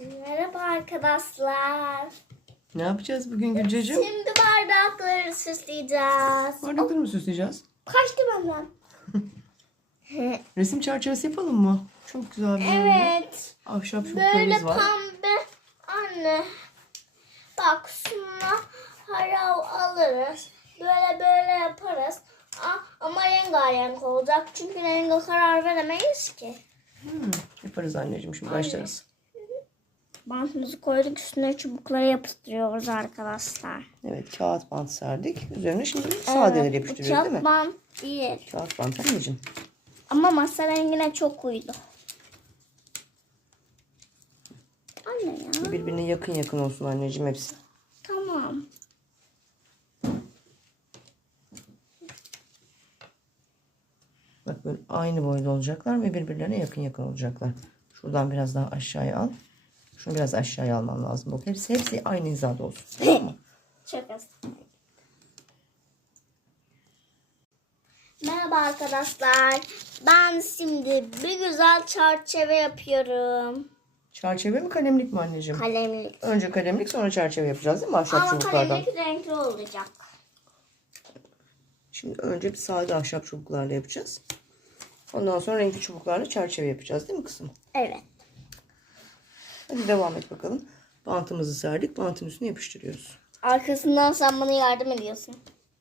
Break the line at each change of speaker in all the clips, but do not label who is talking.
Merhaba arkadaşlar.
Ne yapacağız bugün Gülcecim?
Şimdi bardakları süsleyeceğiz.
Bardakları mı süsleyeceğiz?
Kaçtı benden.
Resim çerçevesi yapalım mı? Çok güzel bir böyle
evet.
ahşap
Böyle
şuruplarımız var.
pembe. Anne. Bak şuna harav alırız. Böyle böyle yaparız. A- Ama rengarenk olacak. Çünkü renge karar veremeyiz ki.
Hmm, yaparız anneciğim şimdi başlarız.
Bantımızı koyduk üstüne çubukları yapıştırıyoruz arkadaşlar.
Evet kağıt bant serdik. Üzerine şimdi sadeleri yapıştırıyoruz değil mi?
Uçak bant değil.
Kağıt bant anneciğim.
Ama masa rengine çok uydu. Anne ya.
Birbirine yakın yakın olsun anneciğim hepsi.
Tamam.
Bak böyle aynı boyda olacaklar ve birbirlerine yakın yakın olacaklar. Şuradan biraz daha aşağıya al. Şunu biraz aşağıya alman lazım. Bak hepsi, hepsi aynı hizada olsun. Tamam mı?
Çok az. Merhaba arkadaşlar. Ben şimdi bir güzel çerçeve yapıyorum.
Çerçeve mi kalemlik mi anneciğim?
Kalemlik.
Önce kalemlik sonra çerçeve yapacağız değil mi? Ahşap
Ama
çubuklardan.
kalemlik renkli olacak.
Şimdi önce bir sade ahşap çubuklarla yapacağız. Ondan sonra renkli çubuklarla çerçeve yapacağız değil mi kızım?
Evet.
Hadi devam et bakalım. Bantımızı serdik. Bantın üstüne yapıştırıyoruz.
Arkasından sen bana yardım ediyorsun.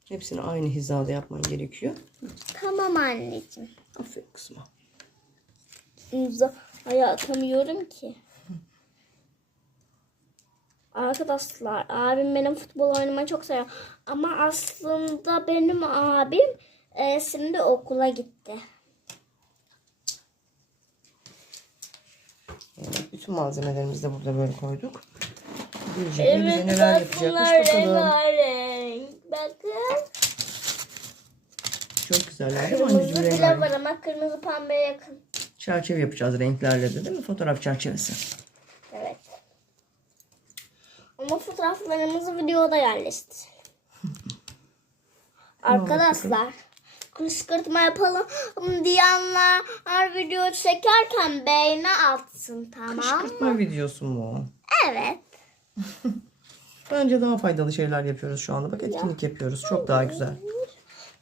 Hepsini aynı hizada yapman gerekiyor.
Tamam anneciğim.
Aferin kızıma.
İmza atamıyorum ki. Arkadaşlar abim benim futbol oynamayı çok seviyor. Ama aslında benim abim e, şimdi okula gitti.
Bütün malzemelerimizi de burada böyle koyduk. Gülce bize neler yapacakmış bakalım.
Bakın.
Çok güzeller değil mi anneciğim rengarenk?
var ama kırmızı pembeye yakın.
Çerçeve yapacağız renklerle de değil mi? Fotoğraf çerçevesi.
Evet. Ama fotoğraflarımızı videoda yerleştir. Arkadaşlar kışkırtma yapalım diyenler her video çekerken beğeni atsın tamam mı?
Kışkırtma videosu mu?
Evet.
Bence daha faydalı şeyler yapıyoruz şu anda. Bak etkinlik yapıyoruz. Çok daha güzel.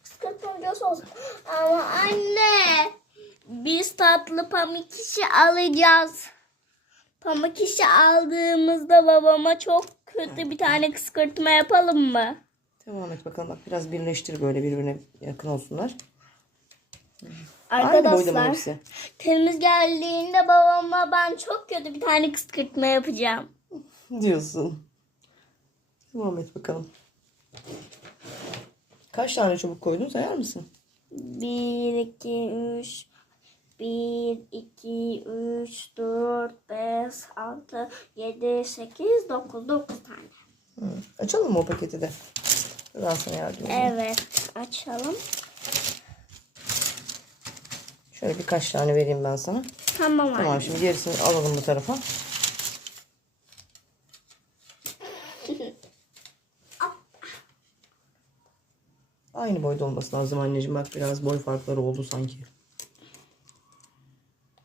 Kışkırtma videosu olsun. Ama anne biz tatlı pamuk işi alacağız. Pamuk işi aldığımızda babama çok kötü bir tane kışkırtma yapalım mı?
Devam et bakalım. Bak biraz birleştir böyle birbirine yakın olsunlar.
Arkadaşlar temiz geldiğinde babama ben çok kötü bir tane kışkırtma yapacağım.
Diyorsun. Devam et bakalım. Kaç tane çubuk koydun sayar mısın?
1, 2, 3, 1, 2, 3, 4, 5, 6, 7, 8, 9, 9 tane.
Hı. Açalım mı o paketi de? Ben sana yardım edeyim.
Evet açalım.
Şöyle birkaç tane vereyim ben sana.
Tamam anne.
Tamam şimdi gerisini alalım bu tarafa. Aynı boyda olması lazım anneciğim. Bak biraz boy farkları oldu sanki.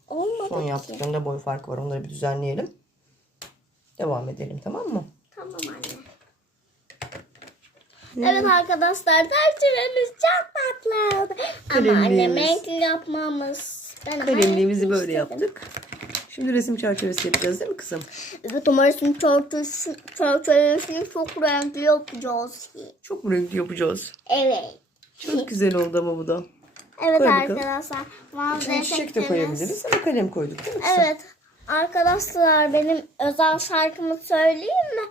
Olmadı
Son
ki.
yaptıklarında boy farkı var. Onları bir düzenleyelim. Devam edelim tamam mı?
Tamam anne. Evet arkadaşlar tercihlerimiz çok tatlı. Ama annem renkli yapmamız. Ben
Kalemliğimizi
renkli
böyle
istedim.
yaptık. Şimdi resim çerçevesi yapacağız değil mi kızım?
Evet ama resim çerçevesi- çerçevesini çok renkli yapacağız.
Çok mu renkli yapacağız?
Evet.
Çok güzel oldu ama bu da.
Evet
Koy bakalım.
arkadaşlar.
İçine çiçek de
efektimiz-
koyabiliriz ama kalem koyduk değil mi kızım?
Evet. Arkadaşlar benim özel şarkımı söyleyeyim mi?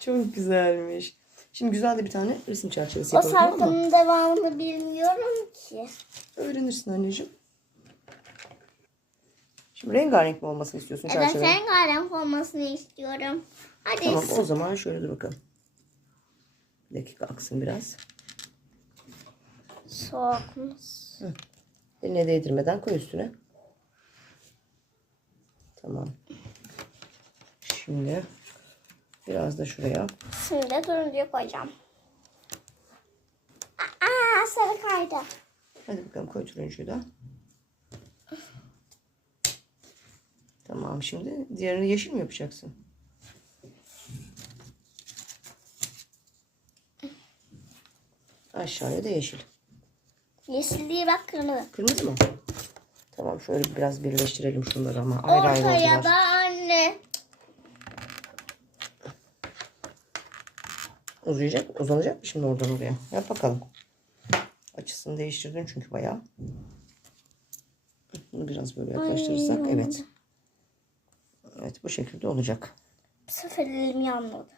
Çok güzelmiş. Şimdi güzel de bir tane resim çerçevesi
O
yapalım tamam mı?
şarkının devamını bilmiyorum ki.
Öğrenirsin anneciğim. Şimdi rengarenk mi olmasını istiyorsun
Evet
çerçeve?
rengarenk olmasını istiyorum. Hadi.
Tamam o zaman şöyle dur bakalım. Bir dakika aksın biraz.
Soğukmuş.
Eline değdirmeden koy üstüne. Tamam. Şimdi biraz da şuraya.
Şimdi turuncuyu koyacağım. Aa sarı kaydı.
Hadi bakalım koy turuncuyu da. Tamam şimdi diğerini yeşil mi yapacaksın? Aşağıya da yeşil.
Yeşil değil bak kırmızı.
Kırmızı mı? Tamam şöyle biraz birleştirelim şunları ama ayrı ayrı
Ortaya
oldular.
da anne.
Uzayacak, uzanacak mı şimdi oradan oraya? Yap bakalım. Açısını değiştirdin çünkü bayağı. Bunu biraz böyle yaklaştırırsak.
Ay,
evet. Evet bu şekilde olacak.
Bu sefer elim yanmadı.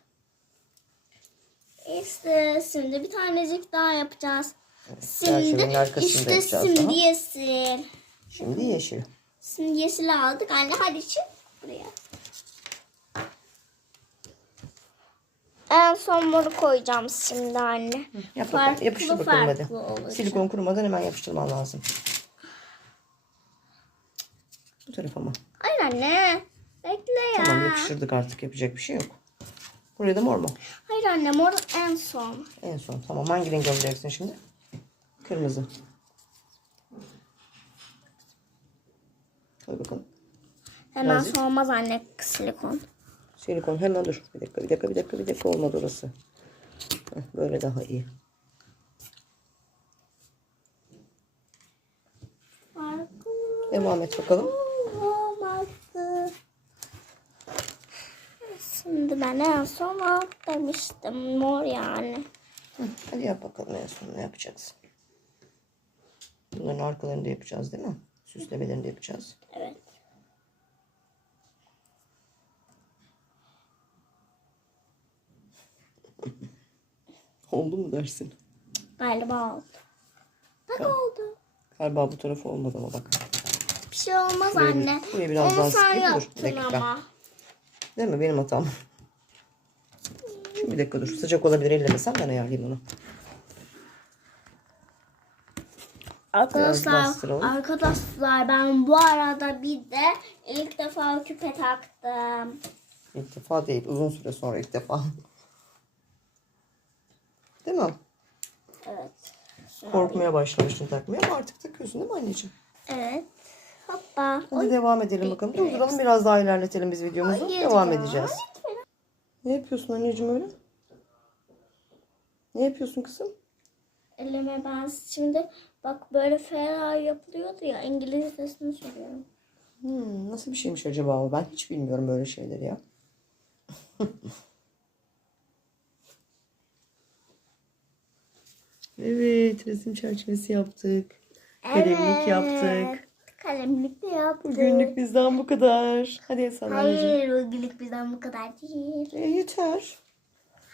İşte şimdi bir tanecik daha yapacağız.
çerçevenin
Şimdi
arkasını da
işte
yapacağız
şimdi
daha. Şimdi yeşil.
Şimdi yeşil aldık. Anne hadi çık buraya. En son moru koyacağım şimdi anne.
Yap bakalım.
Farklı
Yapıştır bakalım hadi.
farklı olacak.
Silikon kurumadan hemen yapıştırman lazım. Bu tarafa mı?
Hayır anne. Bekle ya.
Tamam yapıştırdık artık yapacak bir şey yok. Buraya da mor mu?
Hayır anne mor en son.
En son. Tamam hangi renk alacaksın şimdi? Kırmızı. Koy bakalım.
Hemen
Nazik.
soğumaz anne silikon.
Silikon hemen dur. Bir dakika bir dakika bir dakika bir dakika olmadı orası. Heh, Böyle daha iyi. Devam et bakalım.
Şimdi ben en son alt demiştim. Mor yani.
Hı, Hadi yap bakalım en son ne yapacaksın. Bunların arkalarını da yapacağız değil mi? Süslemelerini de yapacağız.
Evet.
Oldu mu dersin?
Galiba oldu. Bak oldu.
Galiba bu tarafı olmadı ama bak.
Bir şey olmaz
Buraya
anne.
buraya biraz
Onu
daha sıkayım, dur, bir dakika.
ama.
Değil mi? Benim hatam. Şimdi bir dakika dur. Sıcak olabilir ellemesen ben ayarlayayım onu.
Arkadaşlar, arkadaşlar ben bu arada bir de ilk defa küpe taktım.
İlk defa değil. Uzun süre sonra ilk defa. Değil mi?
Evet.
Korkmaya başlamıştın takmaya ama artık takıyorsun değil mi anneciğim?
Evet. Hoppa.
Hadi devam edelim bakalım. Durduralım biraz daha ilerletelim biz videomuzu.
Hayır
devam
ya,
edeceğiz. Ne yapıyorsun anneciğim öyle? Ne yapıyorsun kızım?
Elime ben şimdi bak böyle ferah yapılıyordu ya İngilizcesini söylüyorum.
Hmm, nasıl bir şeymiş acaba o? Ben hiç bilmiyorum böyle şeyleri ya. evet, resim çerçevesi yaptık. Kalemlik yaptık.
Kalemlik de yaptık.
Bugünlük bizden bu kadar. Hadi el salla anneciğim.
Hayır bugünlük bizden bu kadar değil.
E, yeter.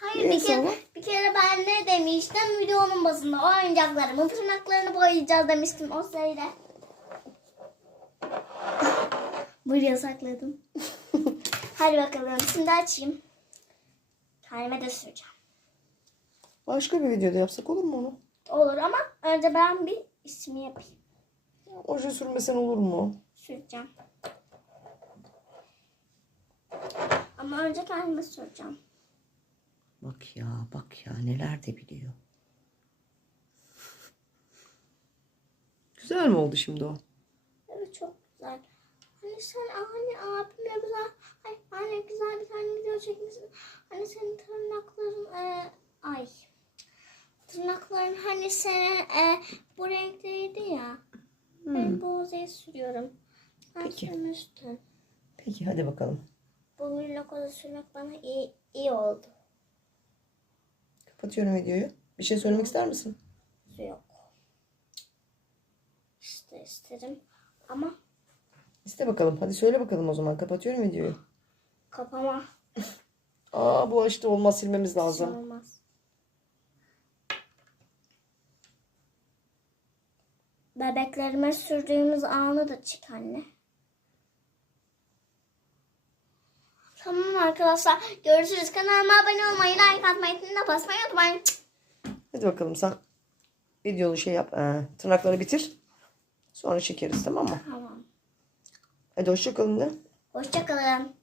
Hayır bir kere, bir kere ben ne demiştim videonun basında oyuncaklarımın tırnaklarını boyayacağız demiştim o sırada. Buraya sakladım. Hadi bakalım şimdi açayım. Kendime de süreceğim.
Başka bir videoda yapsak olur mu onu?
Olur ama önce ben bir ismi yapayım.
Oje sürmesen olur mu?
Süreceğim. Ama önce kendime süreceğim.
Bak ya bak ya neler de biliyor. Güzel mi oldu şimdi o?
Evet çok güzel. Hani sen anne abimle güzel, ay anne güzel bir tane video çekmişsin. Hani senin tırnakların, e, ay tırnakların hani senin e, bu renkteydi ya. Ben bu ozeyi sürüyorum. Ben
Peki.
sürmüştüm.
Peki hadi bakalım.
Bu lokoda sürmek bana iyi, iyi oldu.
Kapatıyorum videoyu. Bir şey söylemek ister misin?
Yok. İşte isterim ama
İste bakalım. Hadi söyle bakalım o zaman. Kapatıyorum videoyu.
kapama
Aa bu işte olmaz silmemiz lazım.
olmaz. Bebeklerime sürdüğümüz anı da çık anne. Tamam arkadaşlar. Görüşürüz. Kanalıma abone olmayı, like atmayı, tintine basmayı unutmayın.
Hadi bakalım sen videonu şey yap. Ee, tırnakları bitir. Sonra çekeriz tamam mı?
Tamam.
Hadi hoşça kalın de.
Hoşçakalın.